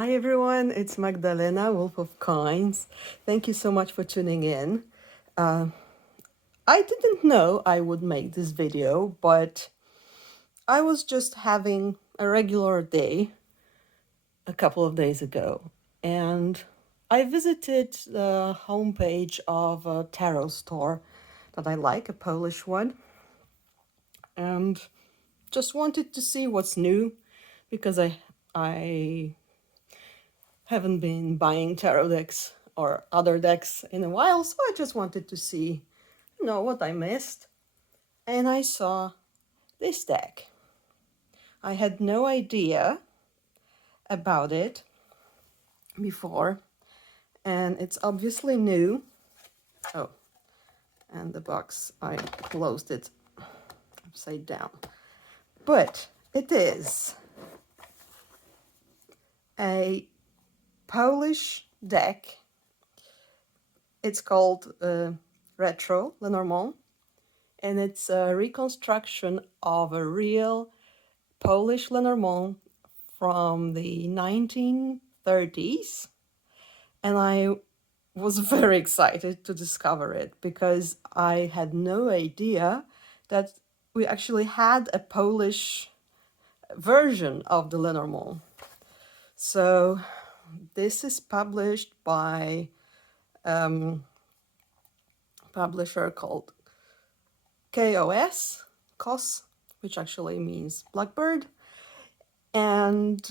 Hi everyone, it's Magdalena, Wolf of Coins. Thank you so much for tuning in. I didn't know I would make this video, but I was just having a regular day a couple of days ago, and I visited the homepage of a tarot store that I like, a Polish one, and just wanted to see what's new because I haven't been buying tarot decks or other decks in a while, so I just wanted to see, what I missed. And I saw this deck. I had no idea about it before, and it's obviously new. Oh, and the box, I closed it upside down. But it is a Polish deck. It's called Retro Lenormand, and it's a reconstruction of a real Polish Lenormand from the 1930s. And I was very excited to discover it because I had no idea that we actually had a Polish version of the Lenormand. So this is published by a publisher called KOS, which actually means Blackbird. And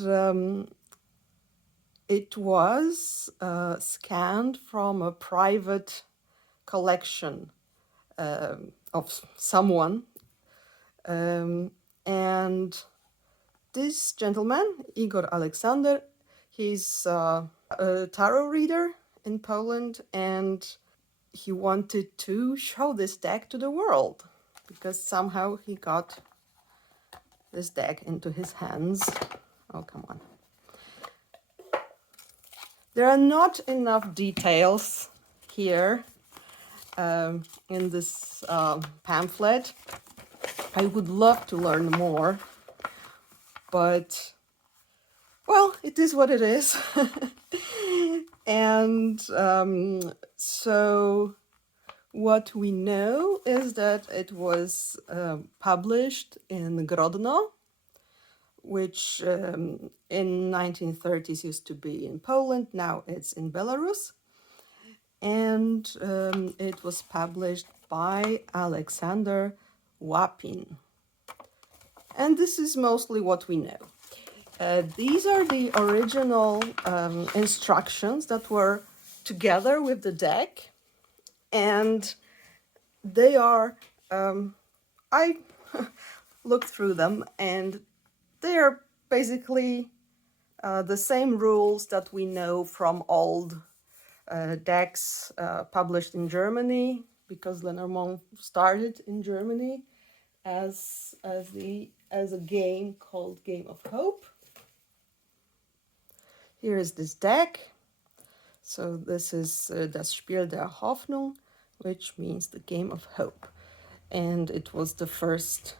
it was scanned from a private collection of someone. And this gentleman, Igor Alexander, he's a tarot reader in Poland, and he wanted to show this deck to the world because somehow he got this deck into his hands. Oh, come on. There are not enough details here in this pamphlet. I would love to learn more, but, well, it is what it is. And so what we know is that it was published in Grodno, which in 1930s used to be in Poland. Now it's in Belarus. And it was published by Alexander Łapin. And this is mostly what we know. These are the original instructions that were together with the deck. And they are, I looked through them, and they are basically the same rules that we know from old decks published in Germany, because Lenormand started in Germany as a game called Game of Hope. Here is this deck. So this is Das Spiel der Hoffnung, which means the Game of Hope, and it was the first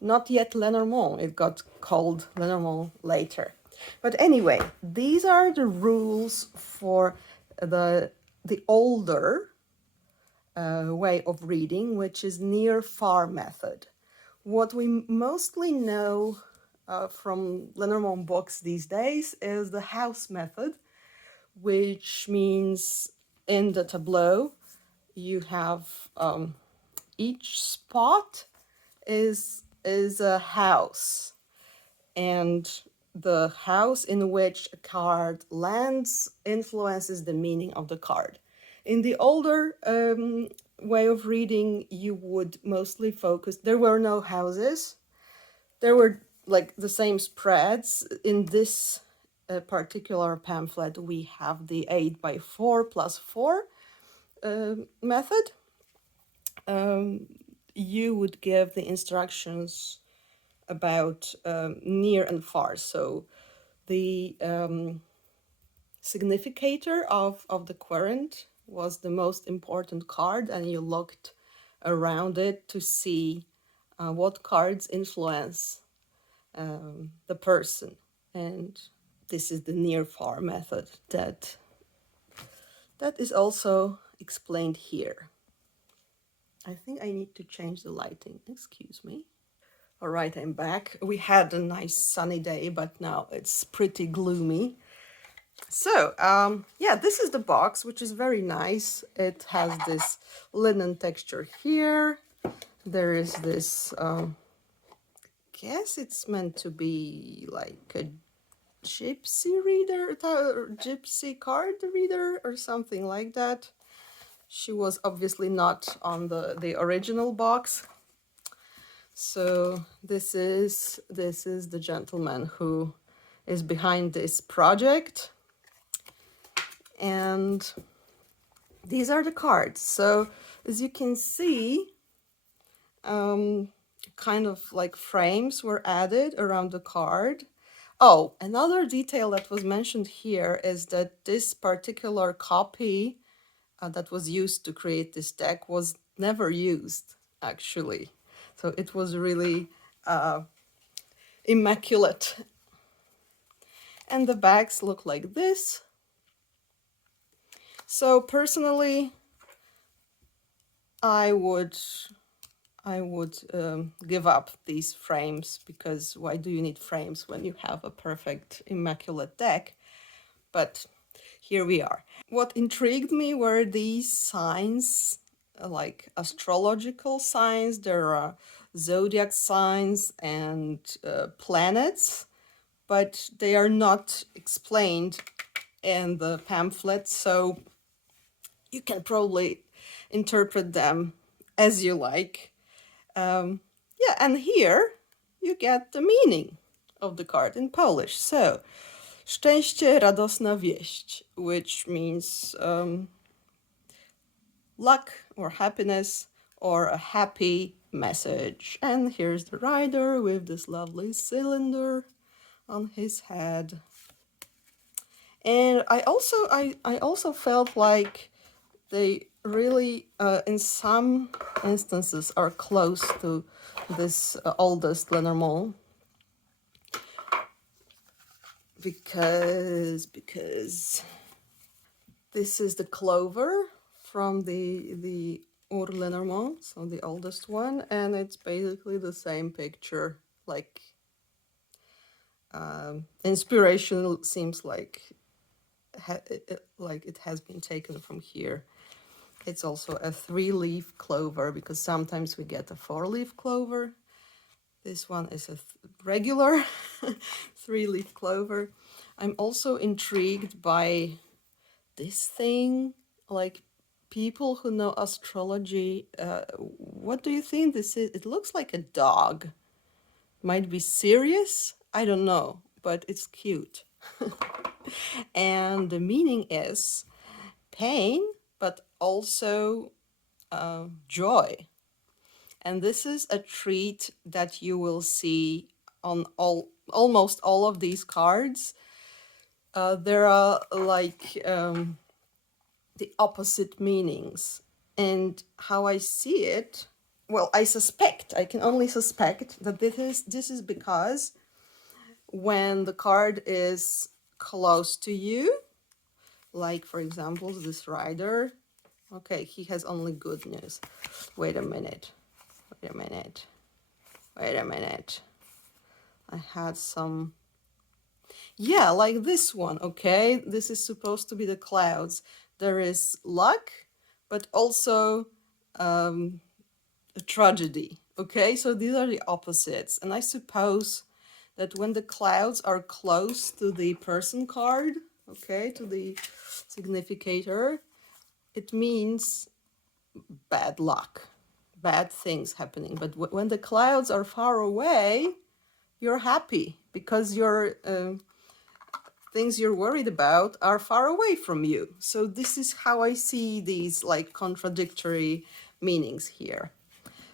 not yet Lenormand. It got called Lenormand later. But anyway, these are the rules for the older way of reading, which is near-far method. What we mostly know from Lenormand books these days is the house method, which means in the tableau you have each spot is a house, and the house in which a card lands influences the meaning of the card. In the older way of reading, you would mostly focus, there were no houses, there were like the same spreads. In this particular pamphlet, we have the 8x4+4 method. You would give the instructions about near and far. So the significator of the querent was the most important card, and you looked around it to see what cards influence the person. And this is the near-far method that is also explained here. I think I need to change the lighting. Excuse me. All right, I'm back. We had a nice sunny day, but now it's pretty gloomy. So, yeah, this is the box, which is very nice. It has this linen texture here. There is this, guess it's meant to be like a gypsy reader, gypsy card reader or something like that. She was obviously not on the original box. So this is the gentleman who is behind this project. And these are the cards. So as you can see, kind of like frames were added around the card. Oh, another detail that was mentioned here is that this particular copy that was used to create this deck was never used, actually. So it was really immaculate. And the backs look like this. So personally, I would give up these frames, because why do you need frames when you have a perfect, immaculate deck? But here we are. What intrigued me were these signs, like astrological signs. There are zodiac signs and planets, but they are not explained in the pamphlet, so you can probably interpret them as you like. Yeah, and here you get the meaning of the card in Polish. So, szczęście, radosna wieść, which means luck or happiness or a happy message. And here's the rider with this lovely cylinder on his head. And I also felt like they really, in some instances, are close to this oldest Lenormand, because this is the clover from the Ur Lenormand, so the oldest one, and it's basically the same picture. Like, inspiration seems like it has been taken from here. It's also a 3-leaf clover, because sometimes we get a 4-leaf clover. This one is a regular 3-leaf clover. I'm also intrigued by this thing, like, people who know astrology, what do you think this is? It looks like a dog. Might be Sirius? I don't know, but it's cute. And the meaning is pain, but also joy. And this is a trait that you will see on almost all of these cards. There are like the opposite meanings. And how I see it, well, I can only suspect that this is because when the card is close to you, like for example this rider, okay, he has only good news. Wait a minute. I had some, yeah, like this one, okay? This is supposed to be the clouds. There is luck, but also a tragedy, okay? So these are the opposites. And I suppose that when the clouds are close to the person card, okay, to the significator, it means bad luck, bad things happening. But when the clouds are far away, you're happy, because your things you're worried about are far away from you. So this is how I see these like contradictory meanings here.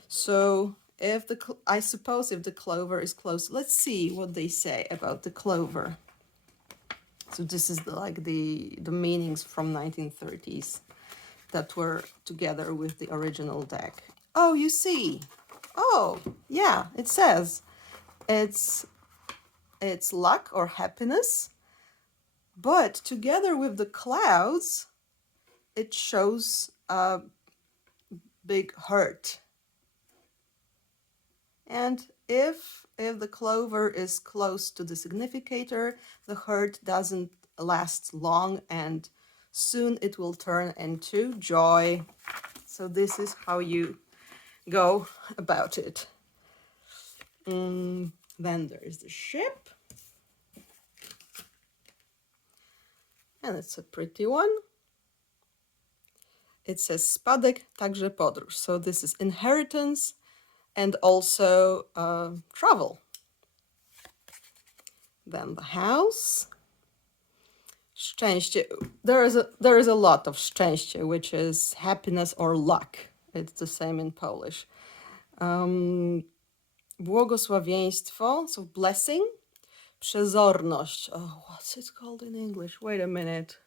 So if I suppose if the clover is close, let's see what they say about the clover. So this is the meanings from 1930s that were together with the original deck. Oh, you see. Oh, yeah, it says it's it's luck or happiness, but together with the clouds, it shows a big hurt. And if the clover is close to the significator, the hurt doesn't last long and soon it will turn into joy. So this is how you go about it. Then there's the ship. And it's a pretty one. It says spadek, także podróż. So this is inheritance and also travel. Then the house. Szczęście. There is a lot of szczęście, which is happiness or luck. It's the same in Polish. Błogosławieństwo, so blessing. Przezorność. Oh, what's it called in English? Wait a minute.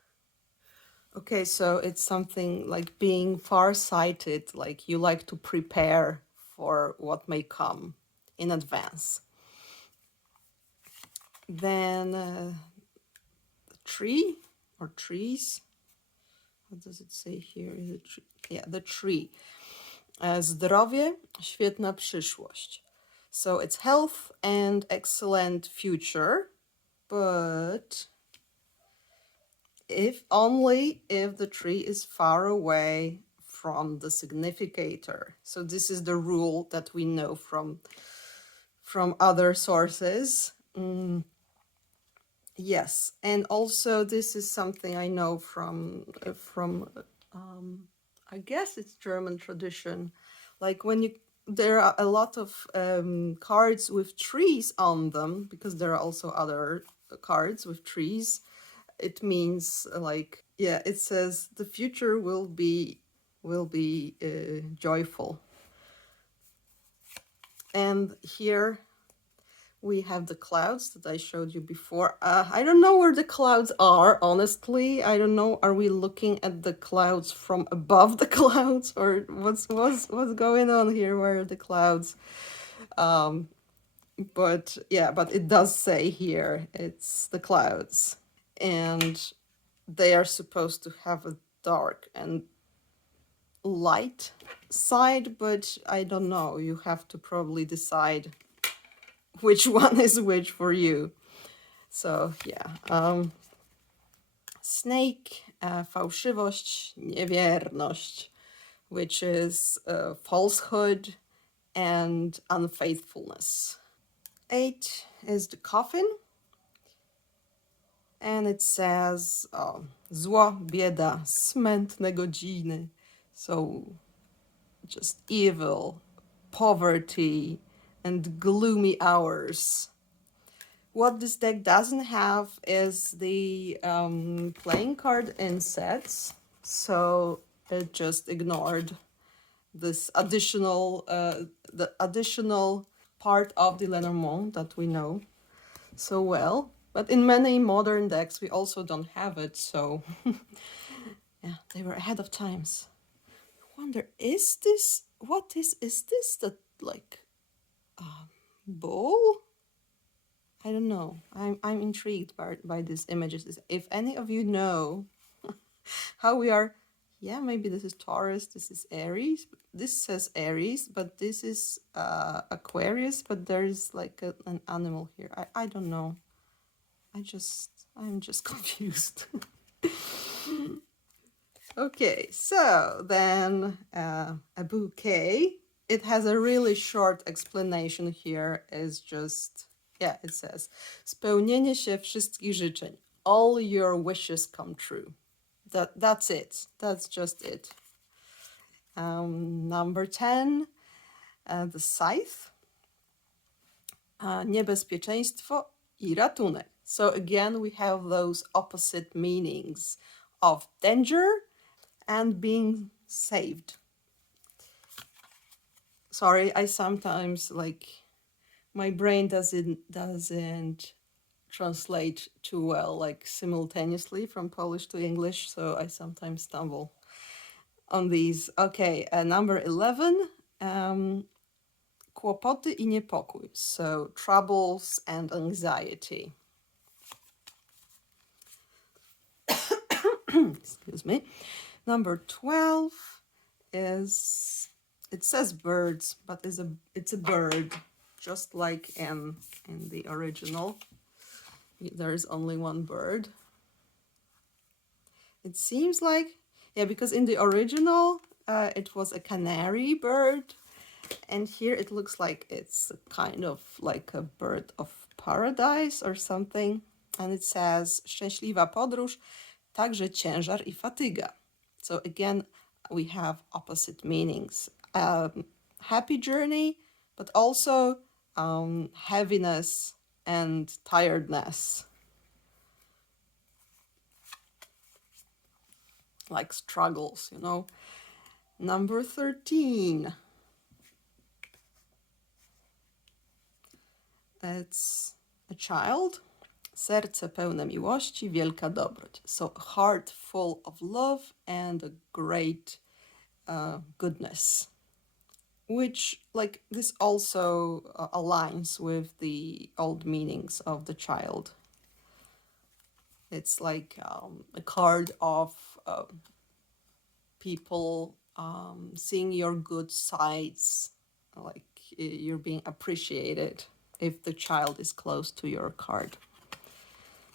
Okay, so it's something like being far-sighted, like you like to prepare for what may come in advance. Then the tree or trees. What does it say here? Is it tree? Yeah, the tree. Zdrowie, świetna przyszłość. So it's health and excellent future, but only if the tree is far away from the significator. So this is the rule that we know from other sources. Yes, and also this is something I know from I guess it's German tradition. Like when there are a lot of cards with trees on them, because there are also other cards with trees. It means like, yeah, it says the future will be joyful. And here we have the clouds that I showed you before. I don't know where the clouds are, honestly. I don't know. Are we looking at the clouds from above the clouds, or what's going on here? Where are the clouds? But yeah, but it does say here it's the clouds, and they are supposed to have a dark and light side, but I don't know. You have to probably decide which one is which for you. So yeah, snake, fałszywość, niewierność, which is falsehood and unfaithfulness. 8 is the coffin, and it says zło, bieda, smętne godziny. So just evil, poverty, and gloomy hours. What this deck doesn't have is the playing card in sets, so it just ignored this additional, the additional part of the Lenormand that we know so well. But in many modern decks, we also don't have it, so yeah, they were ahead of times. I wonder, is this, is this the, like, bowl? I don't know. I'm intrigued by these images. If any of you know how we are, yeah, maybe this is Taurus, this is Aries. This says Aries, but this is Aquarius, but there's like an animal here. I don't know. I'm just confused. Okay, so then a bouquet. It has a really short explanation here. It's just, yeah, it says spełnienie się wszystkich życzeń. All your wishes come true. That's it. That's just it. Number 10, the scythe. Niebezpieczeństwo I ratunek. So again, we have those opposite meanings of danger and being saved. Sorry, I sometimes, like, my brain doesn't translate too well, like simultaneously from Polish to English, so I sometimes stumble on these. Okay, number 11, kłopoty i niepokój. So troubles and anxiety. Excuse me. Number 12 is, it says birds, but it's a bird, just like in the original. There is only one bird. It seems like, yeah, because in the original it was a canary bird, and here it looks like it's kind of like a bird of paradise or something. And it says, szczęśliwa podróż, także ciężar i fatyga. So again, we have opposite meanings. Happy journey, but also heaviness and tiredness. Like struggles, you know. Number 13. It's a child. Serce pełne miłości, wielka dobroć. So a heart full of love and a great goodness. Which, like, this also aligns with the old meanings of the child. It's like a card of people seeing your good sides, like you're being appreciated if the child is close to your card.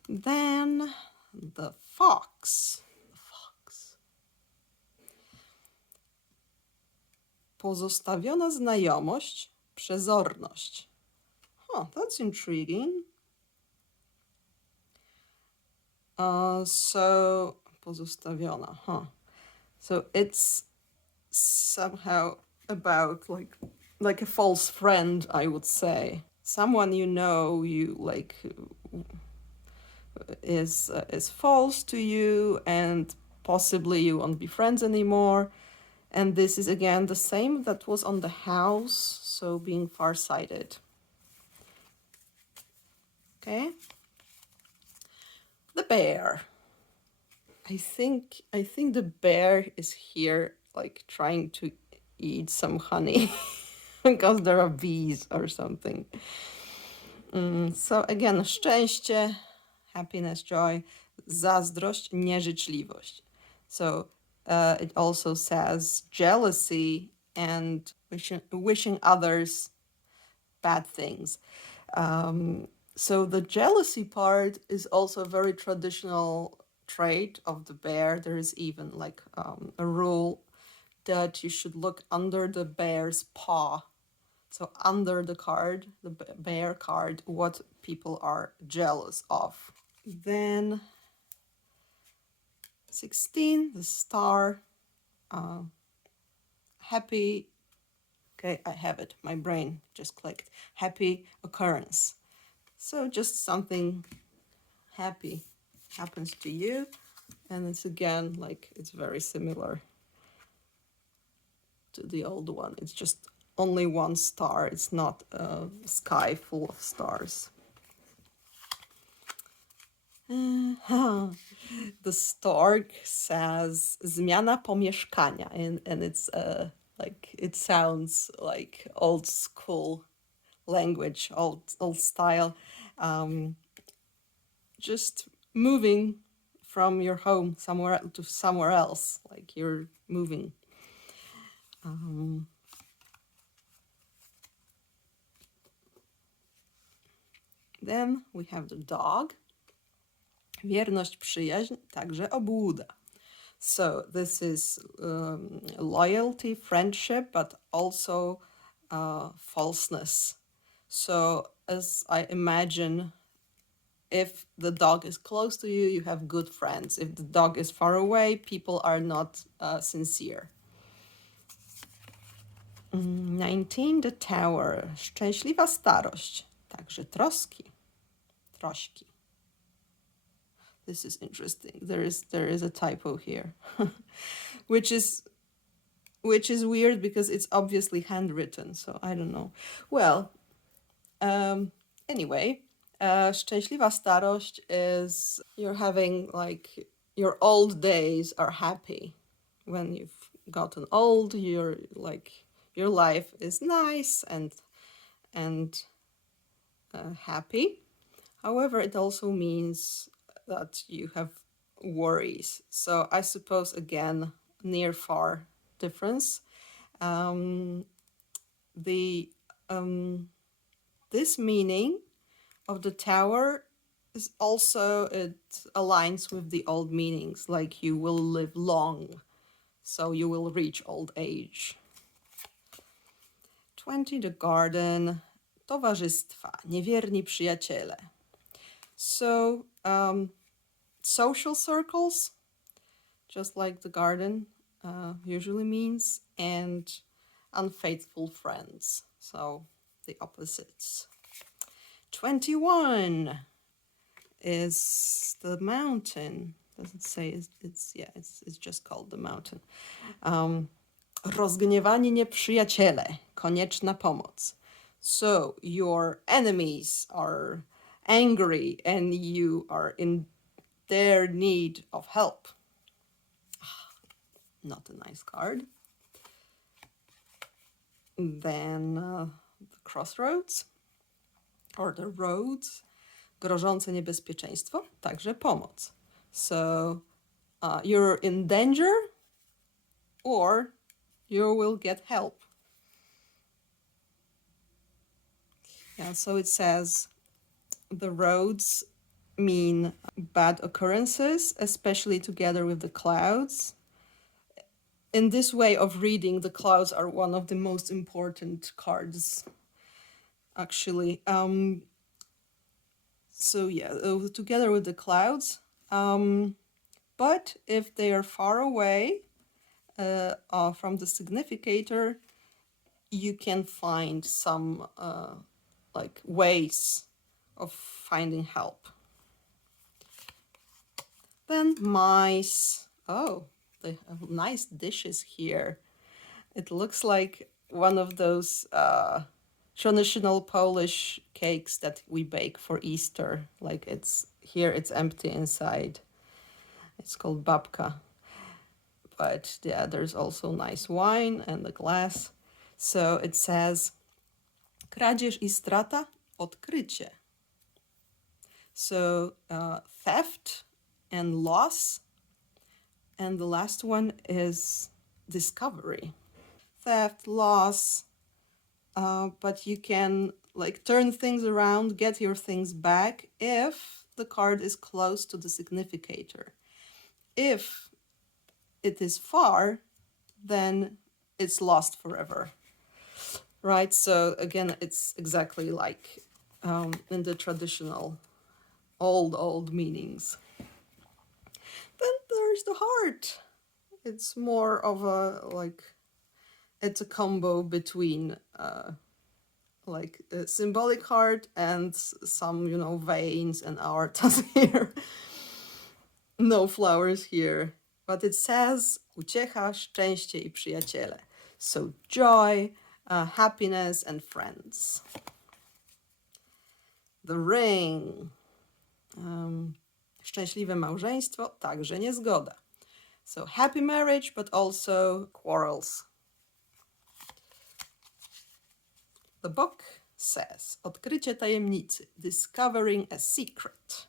Then the fox. Pozostawiona znajomość, przezorność. Oh, that's intriguing. So pozostawiona, So it's somehow about like a false friend, I would say. Someone you know, you like, is false to you, and possibly you won't be friends anymore. And this is again the same that was on the house, so being farsighted. Okay. The bear. I think the bear is here like trying to eat some honey because there are bees or something. So again, szczęście, happiness, joy, zazdrość, nieżyczliwość. So it also says jealousy and wishing others bad things. So the jealousy part is also a very traditional trait of the bear. There is even like a rule that you should look under the bear's paw. So under the card, the bear card, what people are jealous of. Then 16, the star, happy, okay, I have it, my brain just clicked, happy occurrence. So just something happy happens to you, and it's again like it's very similar to the old one. It's just only one star. It's not a sky full of stars. The stork says zmiana pomieszkania, and it's like it sounds like old school language, old style. Just moving from your home somewhere to somewhere else, like you're moving. Then we have the dog. Wierność, przyjaźń, także obłuda. So this is loyalty, friendship, but also falseness. So as I imagine, if the dog is close to you, you have good friends. If the dog is far away, people are not sincere. 19, the tower. Szczęśliwa starość, także troski. This is interesting. There is a typo here, which is weird because it's obviously handwritten. So I don't know. Well, anyway, szczęśliwa starość is you're having like your old days are happy. When you've gotten old, you're like your life is nice and and happy. However, it also means that you have worries. So I suppose, again, near far difference. The This meaning of the tower is also, it aligns with the old meanings, like you will live long, so you will reach old age. 20, the garden, towarzystwa, niewierni przyjaciele. So social circles, just like the garden usually means, and unfaithful friends, so the opposites. 21 is the mountain. Doesn't say it's just called the mountain. Rozgniewani nieprzyjaciele, konieczna pomoc. So your enemies are angry and you are in their need of help. Not a nice card. Then the crossroads, or the roads, grożące niebezpieczeństwo, także pomoc. So you're in danger or you will get help. Yeah, so it says the roads mean bad occurrences, especially together with the clouds. In this way of reading, the clouds are one of the most important cards, actually. So yeah, together with the clouds. But if they are far away from the significator, you can find some like ways of finding help. Then mice. Oh, they have nice dishes here. It looks like one of those traditional Polish cakes that we bake for Easter. Like it's empty inside. It's called babka. But yeah, there's also nice wine and a glass. So it says kradzież I strata, odkrycie. So theft and loss. And the last one is discovery. Theft, loss, but you can like turn things around, get your things back if the card is close to the significator. If it is far, then it's lost forever. Right, so again, it's exactly like in the traditional old meanings. Then there's the heart. It's more of a like, it's a combo between like a symbolic heart and some, veins and aortas here. No flowers here, but it says uciecha, szczęście I przyjaciele. So joy, happiness and friends. The ring. Szczęśliwe małżeństwo, także niezgoda. So happy marriage, but also quarrels. The book says odkrycie tajemnicy, discovering a secret.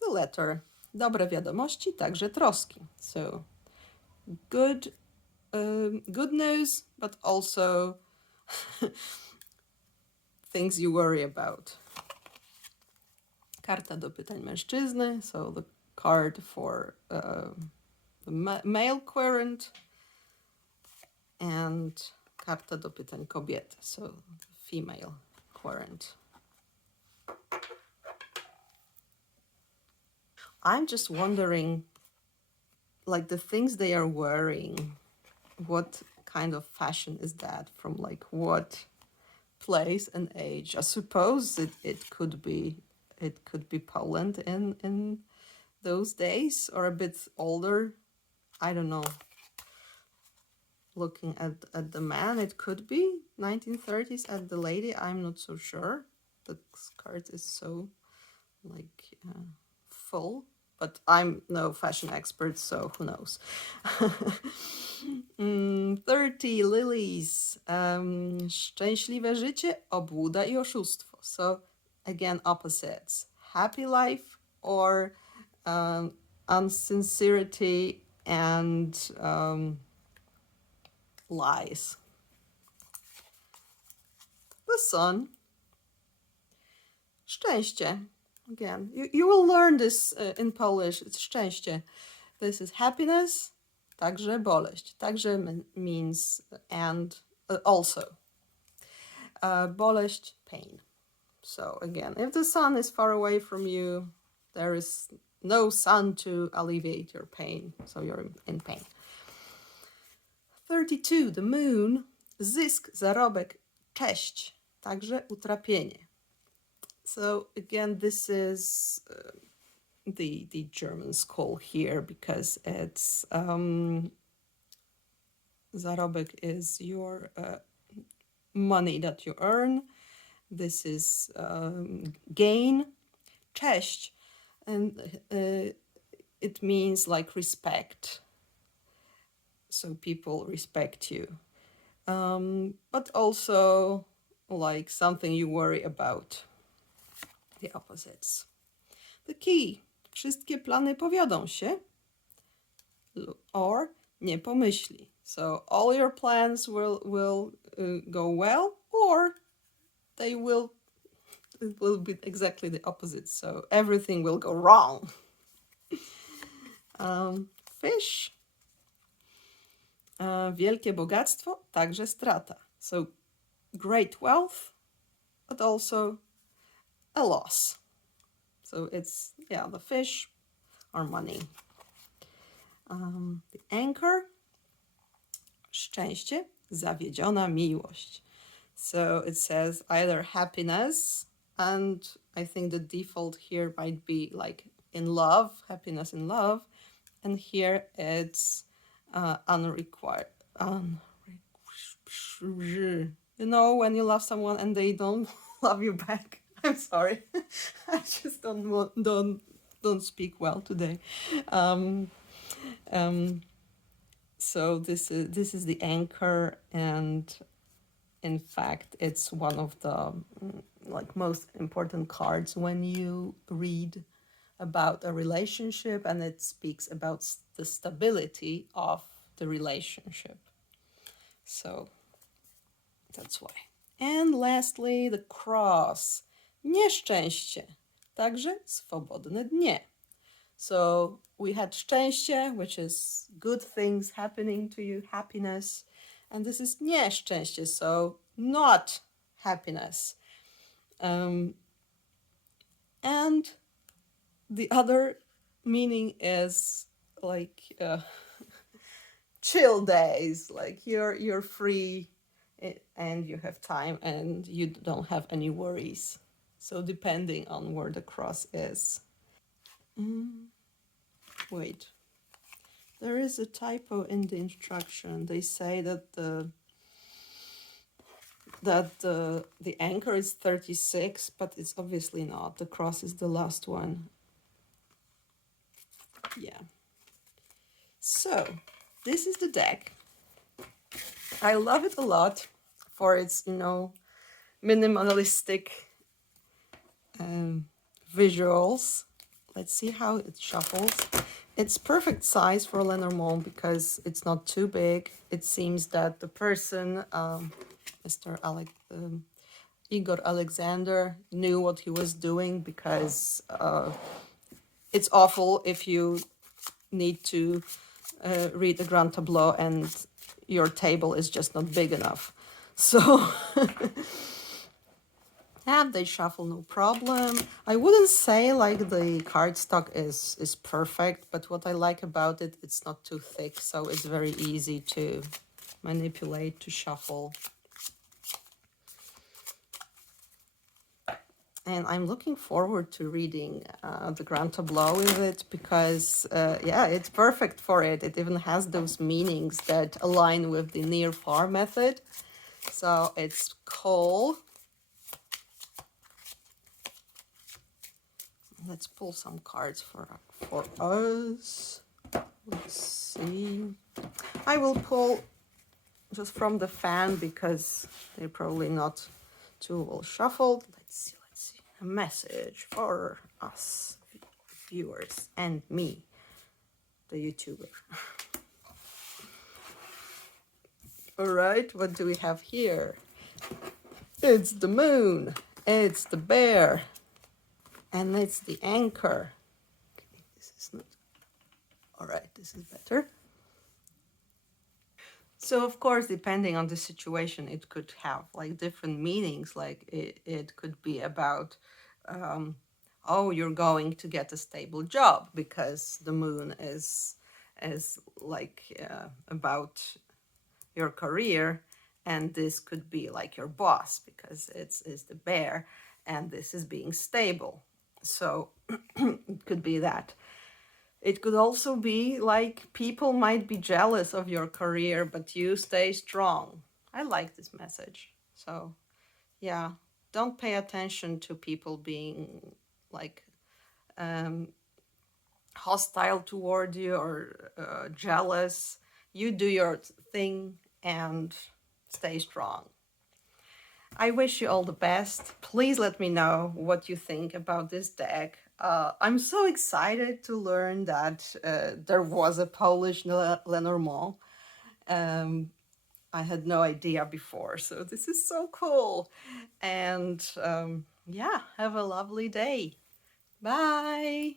The letter, dobre wiadomości, także troski. So good news, but also things you worry about. Karta do pytań mężczyzny, so the card for the male querent, and karta do pytań kobiety, so the female querent. I'm just wondering, like the things they are wearing, what kind of fashion is that, from like what place and age? I suppose it could be Poland in those days, or a bit older. I don't know. Looking at the man, it could be 1930s. At the lady, I'm not so sure. The skirt is so like full, but I'm no fashion expert, so who knows. 30 lilies. Szczęśliwe życie, obłuda i oszustwo. So again, opposites. Happy life or insincerity and lies. The sun. Szczęście. Again, you will learn this in Polish. It's szczęście. This is happiness, także boleść. Także means and also. Boleść, pain. So again, if the sun is far away from you, there is no sun to alleviate your pain, so you're in pain. 32, the moon. Zysk, zarobek, cześć, także utrapienie. So again, this is the German school here because it's zarobek is your money that you earn. This is gain. Cześć, and it means like respect. So people respect you, but also like something you worry about. The opposites. The key. Wszystkie plany powiodą się. Or nie pomyśli. So all your plans will go well, or it will be exactly the opposite. So everything will go wrong. Fish. Wielkie bogactwo, także strata. So great wealth, but also a loss. So it's, yeah, the fish or money. The anchor. Szczęście, zawiedziona miłość. So it says either happiness, and I think the default here might be like in love, happiness in love. And here it's unrequired. You know, when you love someone and they don't love you back. I'm sorry. I just don't speak well today. So this is the anchor, and in fact it's one of the like most important cards when you read about a relationship, and it speaks about the stability of the relationship. So that's why. And lastly, the cross. Nieszczęście, także swobodne dnie. So we had szczęście, which is good things happening to you, happiness. And this is nieszczęście, so not happiness. And the other meaning is like chill days, like you're free and you have time and you don't have any worries. So depending on where the cross is. Wait, there is a typo in the instruction. They say that the anchor is 36, but it's obviously not. The cross is the last one. Yeah. So this is the deck. I love it a lot for its, minimalistic visuals. Let's see how it shuffles. It's perfect size for Lenormand because it's not too big. It seems that the person, Igor Alexander, knew what he was doing, because it's awful if you need to read the Grand Tableau and your table is just not big enough. So and they shuffle no problem. I wouldn't say like the cardstock is perfect, but what I like about it, it's not too thick, so it's very easy to manipulate, to shuffle. And I'm looking forward to reading the Grand Tableau with it, because, yeah, it's perfect for it. It even has those meanings that align with the near-far method. So it's coal. Let's pull some cards for us. Let's see. I will pull just from the fan because they're probably not too well shuffled. Let's see. A message for us viewers and me, the YouTuber. All right, what do we have here? It's the moon, it's the bear, and it's the anchor. Okay, this is not... All right, this is better. So of course, depending on the situation, it could have like different meanings. Like it could be about, oh, you're going to get a stable job because the moon is like about your career, and this could be like your boss because it's the bear, and this is being stable. So it could be that. It could also be like people might be jealous of your career, but you stay strong. I like this message. So, yeah, don't pay attention to people being like hostile toward you or jealous. You do your thing and stay strong. I wish you all the best. Please let me know what you think about this deck. I'm so excited to learn that there was a Polish Lenormand. I had no idea before, so this is so cool. And yeah, have a lovely day. Bye.